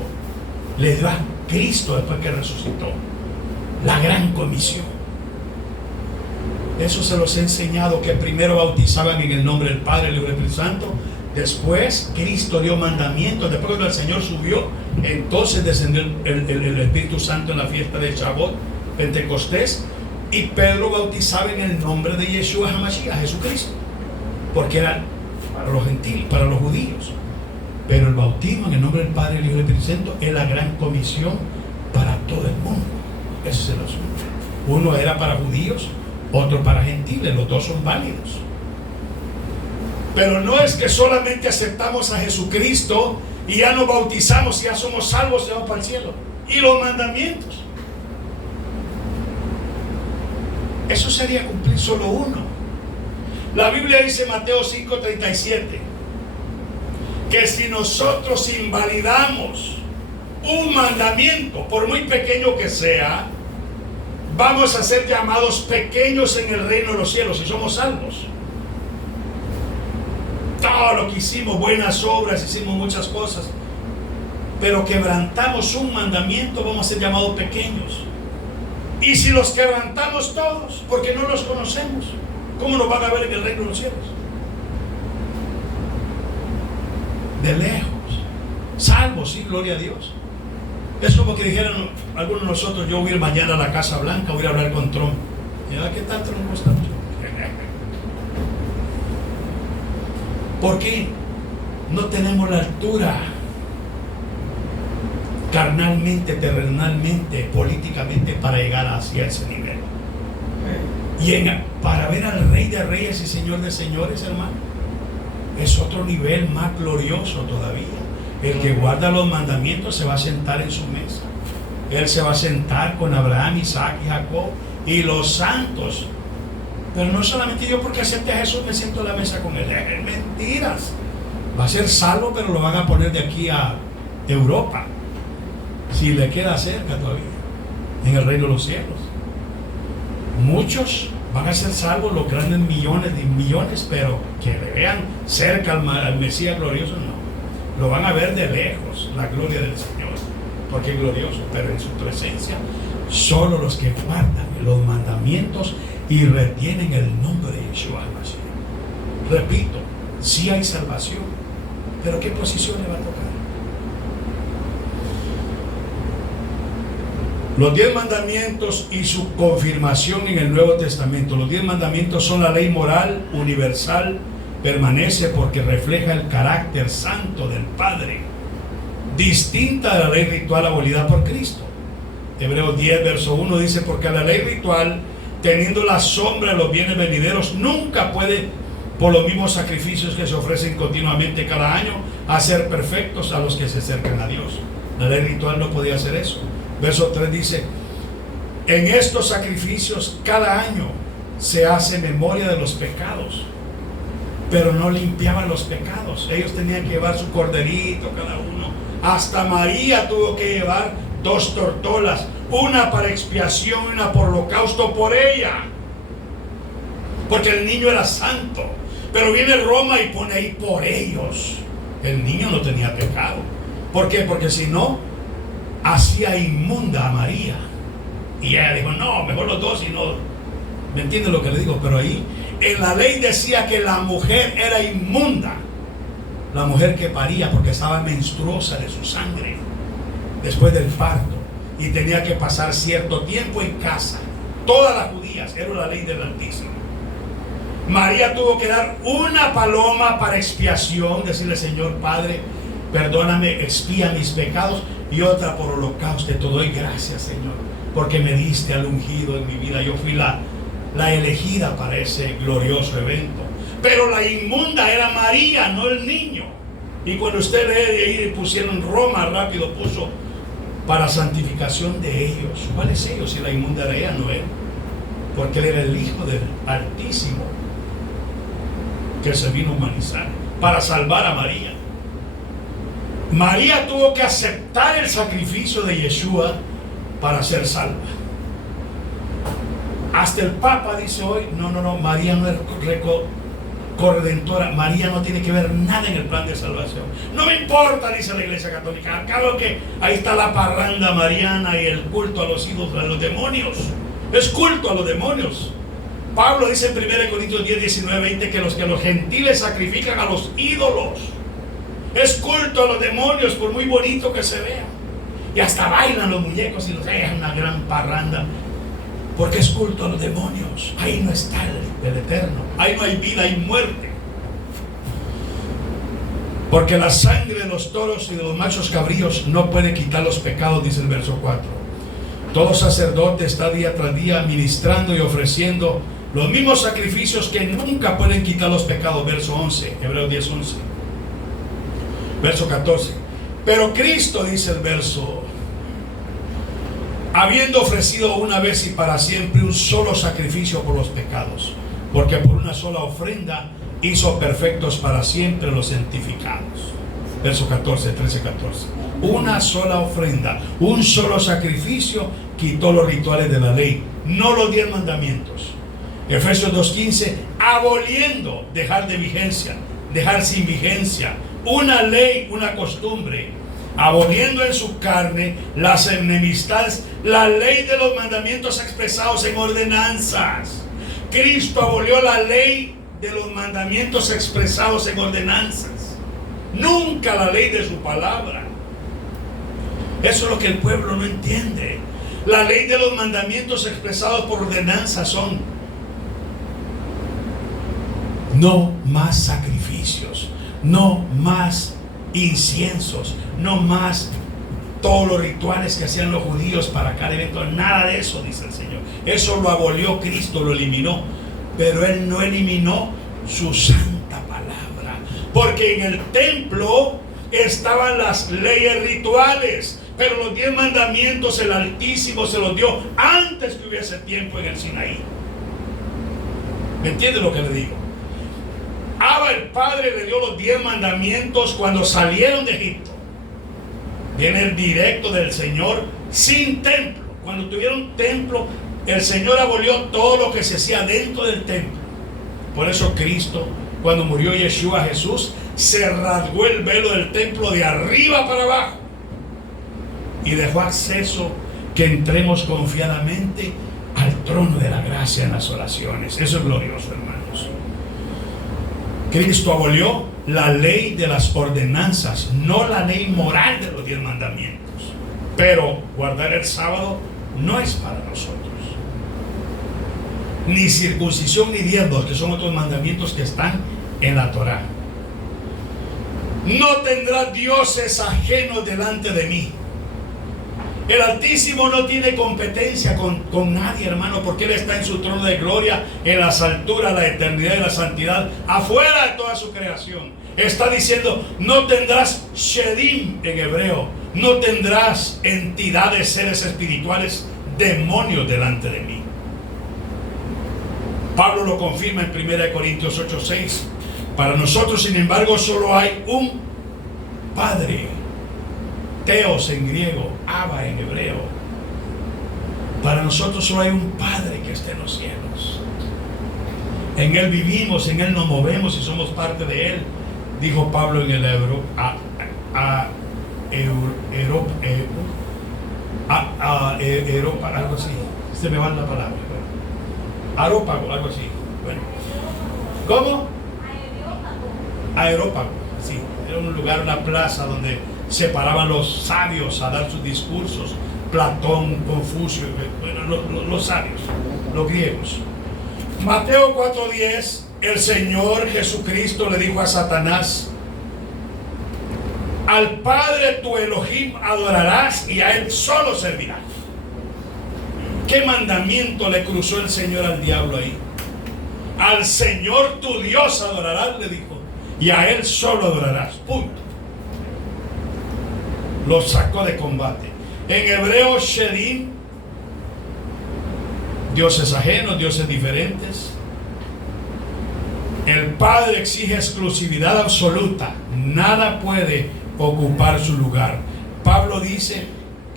le dio a Cristo después que resucitó. La gran comisión. Eso se los he enseñado, que primero bautizaban en el nombre del Padre, el Hijo y el Espíritu Santo. Después Cristo dio mandamientos. Después cuando el Señor subió, entonces descendió el Espíritu Santo en la fiesta de Shavuot, Pentecostés. Y Pedro bautizaba en el nombre de Yeshua HaMashiach, Jesucristo, porque era para los gentiles, para los judíos. Pero el bautismo en el nombre del Padre, el Hijo y el Espíritu Santo es la gran comisión para todo el mundo. Ese es el asunto. Uno era para judíos, otro para gentiles. Los dos son válidos. Pero no es que solamente aceptamos a Jesucristo y ya nos bautizamos y ya somos salvos y vamos para el cielo. Y los mandamientos, eso sería cumplir solo uno. La Biblia dice en Mateo 5:37 que si nosotros invalidamos un mandamiento, por muy pequeño que sea, vamos a ser llamados pequeños en el reino de los cielos y somos salvos. Todo lo que hicimos, buenas obras, hicimos muchas cosas, pero quebrantamos un mandamiento, vamos a ser llamados pequeños. Y si los quebrantamos todos, porque no los conocemos, ¿cómo nos van a ver en el reino de los cielos? De lejos. Salvos, sí, gloria a Dios. Es como que dijeran algunos de nosotros, yo voy a ir mañana a la Casa Blanca, voy a hablar con Trump. ¿Y ahora qué tal Trump? ¿Cómo estamos? ¿Por qué? No tenemos la altura carnalmente, terrenalmente, políticamente para llegar hacia ese nivel. Y para ver al Rey de Reyes y Señor de Señores, hermano, es otro nivel más glorioso todavía. El que guarda los mandamientos se va a sentar en su mesa. Él se va a sentar con Abraham, Isaac y Jacob y los santos. Pero no solamente yo porque acepté a Jesús me siento a la mesa con él. Es mentiras. Va a ser salvo, pero lo van a poner de aquí a Europa, si le queda cerca todavía, en el reino de los cielos. Muchos van a ser salvos, los grandes millones de millones, pero que le vean cerca al Mesías glorioso, no. Lo van a ver de lejos, la gloria del Señor, porque es glorioso, pero en su presencia solo los que guardan los mandamientos y retienen el nombre de Yeshua HaMashiach. Repito, sí hay salvación, pero ¿qué posición le va a tocar? Los 10 mandamientos y su confirmación en el Nuevo Testamento. Los 10 mandamientos son la ley moral universal, permanece porque refleja el carácter santo del Padre, distinta de la ley ritual abolida por Cristo. Hebreos 10, verso 1 dice, porque la ley ritual, teniendo la sombra de los bienes venideros, nunca puede, por los mismos sacrificios que se ofrecen continuamente cada año, hacer perfectos a los que se acercan a Dios. La ley ritual no podía hacer eso. Verso 3 dice, en estos sacrificios cada año se hace memoria de los pecados, pero no limpiaban los pecados. Ellos tenían que llevar su corderito cada uno. Hasta María tuvo que llevar 2 tortolas, una para expiación y una por holocausto por ella, porque el niño era santo. Pero viene Roma y pone ahí por ellos. El niño no tenía pecado. ¿Por qué? Porque si no, hacía inmunda a María. Y ella dijo, no, mejor los dos y no. ¿Me entienden lo que le digo? Pero ahí en la ley decía que la mujer era inmunda, la mujer que paría, porque estaba menstruosa de su sangre después del parto y tenía que pasar cierto tiempo en casa. Todas las judías, era la ley del Altísimo. María tuvo que dar una paloma para expiación, decirle, Señor Padre, perdóname, expía mis pecados, y otra por holocausto. Te doy gracias, Señor, porque me diste al ungido en mi vida. Yo fui la elegida para ese glorioso evento. Pero la inmunda era María, no el niño. Y cuando usted lee de ahí, pusieron Roma, rápido puso para santificación de ellos. ¿Cuáles ellos? Si la inmunda era ella, no él, porque él era el Hijo del Altísimo, que se vino a humanizar para salvar a María. María tuvo que aceptar el sacrificio de Yeshua para ser salva. Hasta el Papa dice hoy, no, María no es corredentora, María no tiene que ver nada en el plan de salvación. No me importa, dice la Iglesia Católica, acabo que ahí está la parranda mariana y el culto a los ídolos, a los demonios. Es culto a los demonios. Pablo dice en 1 Corintios 10, 19, 20 que los gentiles sacrifican a los ídolos. Es culto a los demonios, por muy bonito que se vea. Y hasta bailan los muñecos y los dejan una gran parranda. Porque es culto a los demonios. Ahí no está el eterno. Ahí no hay vida, hay muerte. Porque la sangre de los toros y de los machos cabríos no puede quitar los pecados, dice el verso 4. Todo sacerdote está día tras día ministrando y ofreciendo los mismos sacrificios que nunca pueden quitar los pecados. Verso 11, Hebreos 10, 11. Verso 14. Pero Cristo, dice el verso, habiendo ofrecido una vez y para siempre un solo sacrificio por los pecados, porque por una sola ofrenda hizo perfectos para siempre los santificados. Verso 14, 13, 14. Una sola ofrenda, un solo sacrificio quitó los rituales de la ley, no los 10 mandamientos. Efesios 2:15, aboliendo, dejar de vigencia, dejar sin vigencia, una ley, una costumbre, aboliendo en su carne las enemistades, la ley de los mandamientos expresados en ordenanzas. Cristo abolió la ley de los mandamientos expresados en ordenanzas, nunca la ley de su palabra. Eso es lo que el pueblo no entiende. La ley de los mandamientos expresados por ordenanzas son: no más sacrificios, no más inciensos, no más todos los rituales que hacían los judíos para cada evento. Nada de eso, dice el Señor. Eso lo abolió Cristo, lo eliminó. Pero Él no eliminó su santa palabra, porque en el templo estaban las leyes rituales, pero los 10 mandamientos el Altísimo se los dio antes que hubiese tiempo en el Sinaí. ¿Me entiende lo que le digo? Abba el Padre le dio los 10 mandamientos cuando salieron de Egipto. Viene el directo del Señor sin templo. Cuando tuvieron templo, el Señor abolió todo lo que se hacía dentro del templo. Por eso Cristo, cuando murió Yeshua Jesús, se rasgó el velo del templo de arriba para abajo y dejó acceso que entremos confiadamente al trono de la gracia en las oraciones. Eso es glorioso, hermanos. Cristo abolió la ley de las ordenanzas, no la ley moral de los 10 mandamientos. Pero guardar el sábado no es para nosotros. Ni circuncisión ni diezmos, que son otros mandamientos que están en la Torá. No tendrás dioses ajenos delante de mí. El Altísimo no tiene competencia con nadie, hermano, porque Él está en su trono de gloria, en las alturas, la eternidad y la santidad, afuera de toda su creación. Está diciendo: no tendrás Shedim en hebreo, no tendrás entidades, seres espirituales, demonios delante de mí. Pablo lo confirma en 1 Corintios 8:6. Para nosotros, sin embargo, solo hay un Padre. Teos en griego, Abba en hebreo. Para nosotros solo hay un Padre que está en los cielos. En Él vivimos, en Él nos movemos y somos parte de Él. Dijo Pablo en el hebreo, Europa, algo así. Se me va la palabra. Aerópago, algo así. Bueno. ¿Cómo? Aerópago, sí. Era un lugar, una plaza donde se paraban los sabios a dar sus discursos. Platón, Confucio, bueno, los sabios, los griegos. Mateo 4:10, el Señor Jesucristo le dijo a Satanás: al Padre tu Elohim adorarás y a Él solo servirás. ¿Qué mandamiento le cruzó el Señor al diablo ahí? Al Señor tu Dios adorarás, le dijo, y a Él solo adorarás. Punto. Lo sacó de combate. En hebreo, Shedim, dioses ajenos, dioses diferentes. El Padre exige exclusividad absoluta. Nada puede ocupar su lugar. Pablo dice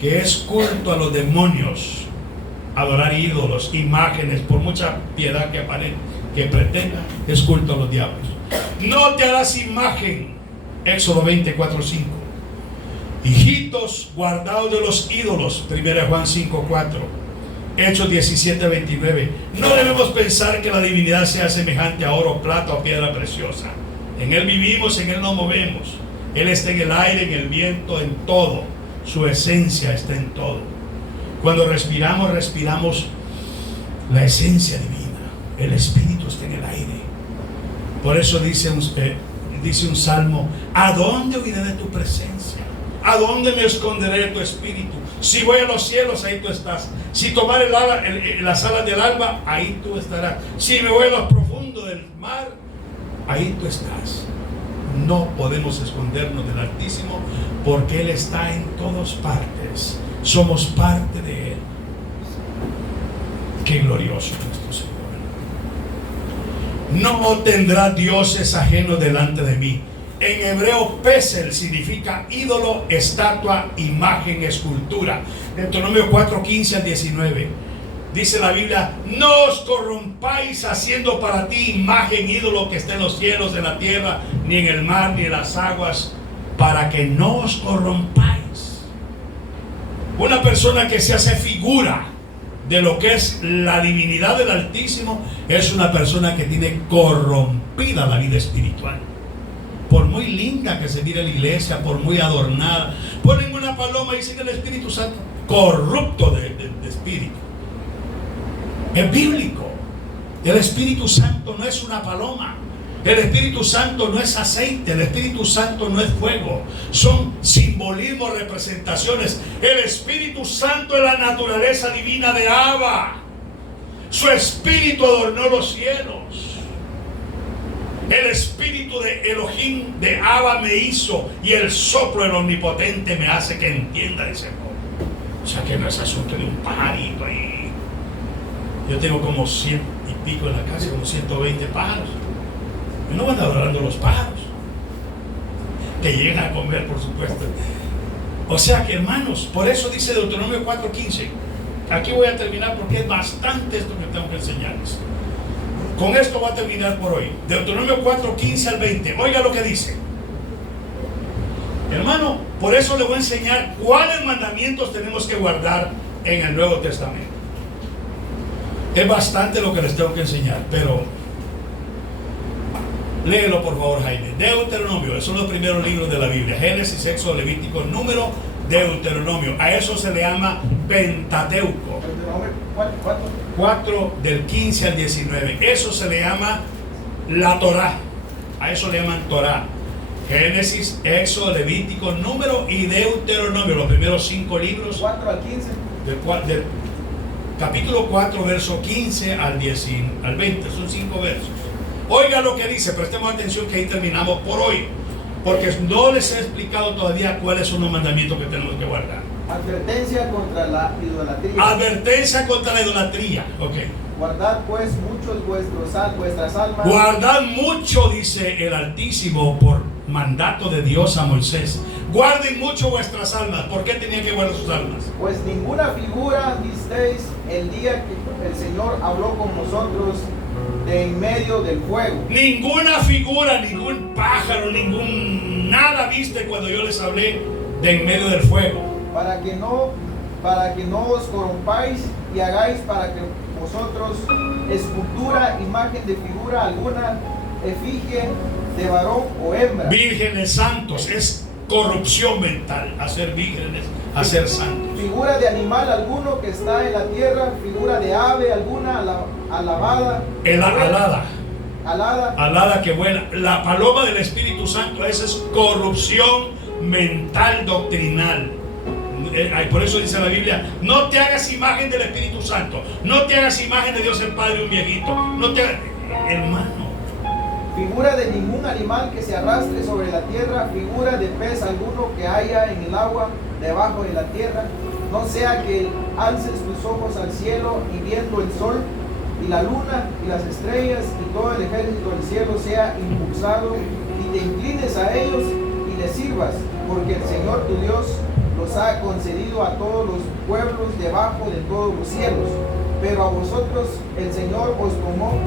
que es culto a los demonios, adorar ídolos, imágenes, por mucha piedad que pretenda, es culto a los diablos. No te harás imagen, Éxodo 24:5. Hijitos, guardaos de los ídolos, 1 Juan 5:4. Hechos 17:29. No debemos pensar que la divinidad sea semejante a oro, plata o piedra preciosa. En Él vivimos, en Él nos movemos. Él está en el aire, en el viento, en todo. Su esencia está en todo. Cuando respiramos, respiramos la esencia divina. El Espíritu está en el aire. Por eso dice un salmo: ¿a dónde huiré de tu presencia? ¿A dónde me esconderé de tu Espíritu? Si voy a los cielos, ahí tú estás. Si tomare las alas del alba, ahí tú estarás. Si me voy a lo profundo del mar, ahí tú estás. No podemos escondernos del Altísimo, porque Él está en todas partes. Somos parte de Él. Qué glorioso nuestro Señor. No tendrá dioses ajenos delante de mí. En hebreo, pesel significa ídolo, estatua, imagen, escultura. Deuteronomio 4:15 al 19. Dice la Biblia: no os corrompáis haciendo para ti imagen, ídolo que esté en los cielos, en la tierra, ni en el mar, ni en las aguas, para que no os corrompáis. Una persona que se hace figura de lo que es la divinidad del Altísimo es una persona que tiene corrompida la vida espiritual. Por muy linda que se mire la iglesia, por muy adornada, ponen una paloma y dicen el Espíritu Santo, corrupto de espíritu. Es bíblico. El Espíritu Santo no es una paloma. El Espíritu Santo no es aceite. El Espíritu Santo no es fuego. Son simbolismos, representaciones. El Espíritu Santo es la naturaleza divina de Abba. Su Espíritu adornó los cielos. El Espíritu de Elohim, de Abba, me hizo, y el soplo del Omnipotente me hace que entienda ese amor. O sea que no es asunto de un pajarito ahí. Yo tengo como 100 y pico en la casa, como 120 pájaros. Yo no voy a andar adorando los pájaros que llegan a comer, por supuesto. O sea que, hermanos, por eso dice Deuteronomio 4:15. Aquí voy a terminar porque es bastante esto que tengo que enseñarles. Con esto voy a terminar por hoy. Deuteronomio 4:15 al 20. Oiga lo que dice. Hermano, por eso le voy a enseñar cuáles mandamientos tenemos que guardar en el Nuevo Testamento. Es bastante lo que les tengo que enseñar, pero léelo por favor, Jaime. Deuteronomio, esos son los primeros libros de la Biblia: Génesis, Éxodo, Levítico, Número, Deuteronomio. A eso se le llama Pentateuco. 4 del 15 al 19. Eso se le llama la Torá. A eso le llaman Torá. Génesis, Éxodo, Levítico, Número y Deuteronomio. Los primeros 5 libros. 4 al 15. Del capítulo 4, verso 15 al 20. Son 5 versos. Oiga lo que dice. Prestemos atención que ahí terminamos por hoy, porque no les he explicado todavía cuáles son los mandamientos que tenemos que guardar. Advertencia contra la idolatría. Advertencia contra la idolatría. Ok. Guardad pues muchos vuestras almas. Guardad mucho, dice el Altísimo, por mandato de Dios a Moisés. Guarden mucho vuestras almas. ¿Por qué tenían que guardar sus almas? Pues ninguna figura visteis el día que el Señor habló con vosotros de en medio del fuego. Ninguna figura, ningún pájaro, nada viste cuando yo les hablé de en medio del fuego. Para que no os corrompáis y hagáis para que vosotros escultura, imagen de figura alguna, efigie de varón o hembra. Vírgenes santos, es corrupción mental hacer vírgenes, hacer santos. Figura de animal alguno que está en la tierra, figura de ave alguna alada que vuela. La paloma del Espíritu Santo, esa es corrupción mental doctrinal. Por eso dice la Biblia: no te hagas imagen del Espíritu Santo, no te hagas imagen de Dios el Padre, un viejito, no te hagas, hermano. Figura de ningún animal que se arrastre sobre la tierra, figura de pez alguno que haya en el agua debajo de la tierra, no sea que alces tus ojos al cielo y viendo el sol y la luna y las estrellas y todo el ejército del cielo sea impulsado y te inclines a ellos y les sirvas, porque el Señor tu Dios los ha concedido a todos los pueblos debajo de todos los cielos. Pero a vosotros el Señor os tomó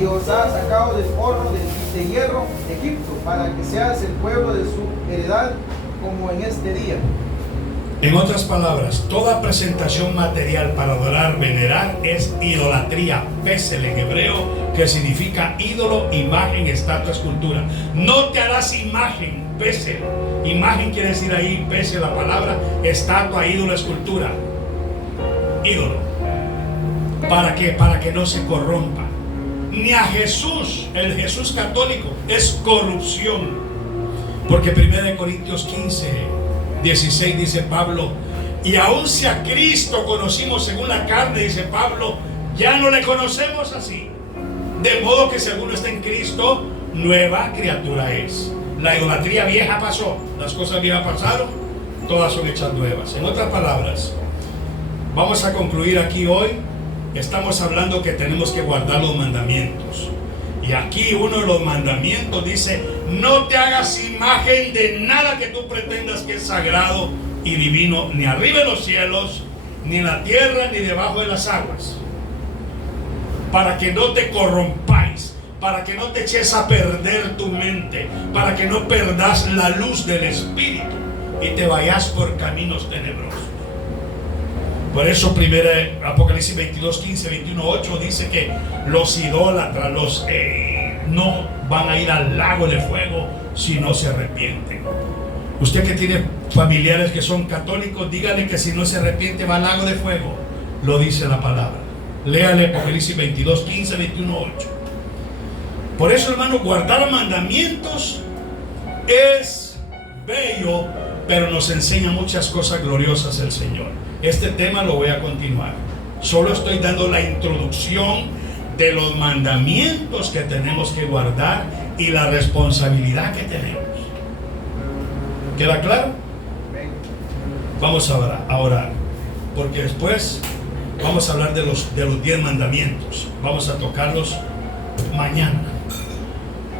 y os ha sacado del horno de hierro de Egipto, para que seas el pueblo de su heredad, como en este día. En otras palabras, toda presentación material para adorar, venerar, es idolatría, pesel en hebreo, que significa ídolo, imagen, estatua, escultura. No te harás imagen, pesel. Imagen quiere decir ahí, pesel, la palabra, estatua, ídolo, escultura. Ídolo. ¿Para qué? Para que no se corrompa. Ni a Jesús, el Jesús católico, es corrupción. Porque 1 Corintios 15:16 dice Pablo, y aun si a Cristo conocimos según la carne, dice Pablo, ya no le conocemos así. De modo que si alguno está en Cristo, nueva criatura es. La idolatría vieja pasó, las cosas viejas pasaron, todas son hechas nuevas. En otras palabras, vamos a concluir aquí hoy. Estamos hablando que tenemos que guardar los mandamientos. Y aquí uno de los mandamientos dice: no te hagas imagen de nada que tú pretendas que es sagrado y divino, ni arriba en los cielos, ni en la tierra, ni debajo de las aguas. Para que no te corrompáis, para que no te eches a perder tu mente, para que no perdas la luz del Espíritu y te vayas por caminos tenebrosos. Por eso Apocalipsis 22, 15, 21, 8 dice que los idólatras, no van a ir al lago de fuego si no se arrepienten. Usted que tiene familiares que son católicos, dígale que si no se arrepiente va al lago de fuego. Lo dice la palabra. Léale Apocalipsis 22, 15, 21, 8. Por eso, hermano, guardar mandamientos es bello, pero nos enseña muchas cosas gloriosas el Señor. Este tema lo voy a continuar. Solo estoy dando la introducción de los mandamientos que tenemos que guardar y la responsabilidad que tenemos. ¿Queda claro? Vamos a orar, porque después vamos a hablar de los 10 mandamientos. Vamos a tocarlos mañana.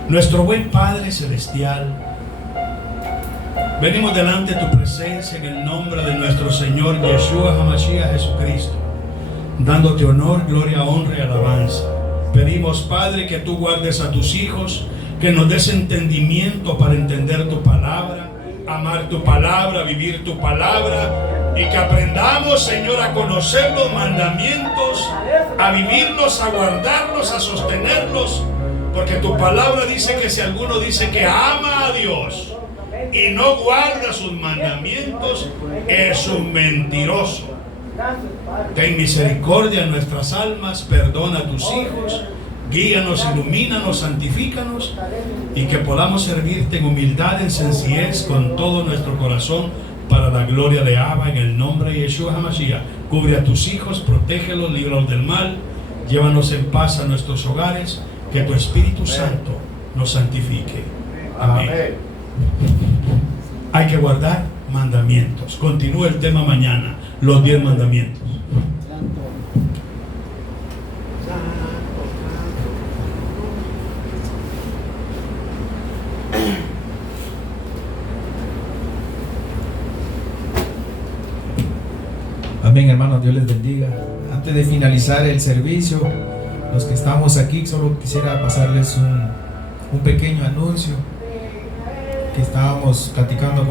Nuestro buen Padre Celestial, venimos delante de tu presencia en el nombre de nuestro Señor Yeshua HaMashiach Jesucristo, dándote honor, gloria, honra y alabanza. Pedimos, Padre, que tú guardes a tus hijos, que nos des entendimiento para entender tu palabra, amar tu palabra, vivir tu palabra, y que aprendamos, Señor, a conocer los mandamientos, a vivirlos, a guardarlos, a sostenerlos, porque tu palabra dice que si alguno dice que ama a Dios y no guarda sus mandamientos, es un mentiroso. Ten misericordia en nuestras almas, perdona a tus hijos, guíanos, ilumínanos, santifícanos, y que podamos servirte en humildad, en sencillez, con todo nuestro corazón, para la gloria de Abba, en el nombre de Yeshua HaMashiach. Cubre a tus hijos, protégelos, líbralos del mal, llévanos en paz a nuestros hogares, que tu Espíritu Santo nos santifique. Amén. Hay que guardar mandamientos. Continúa el tema mañana, los 10 mandamientos. Amén, hermanos, Dios les bendiga. Antes de finalizar el servicio, los que estamos aquí, solo quisiera pasarles un pequeño anuncio que estábamos platicando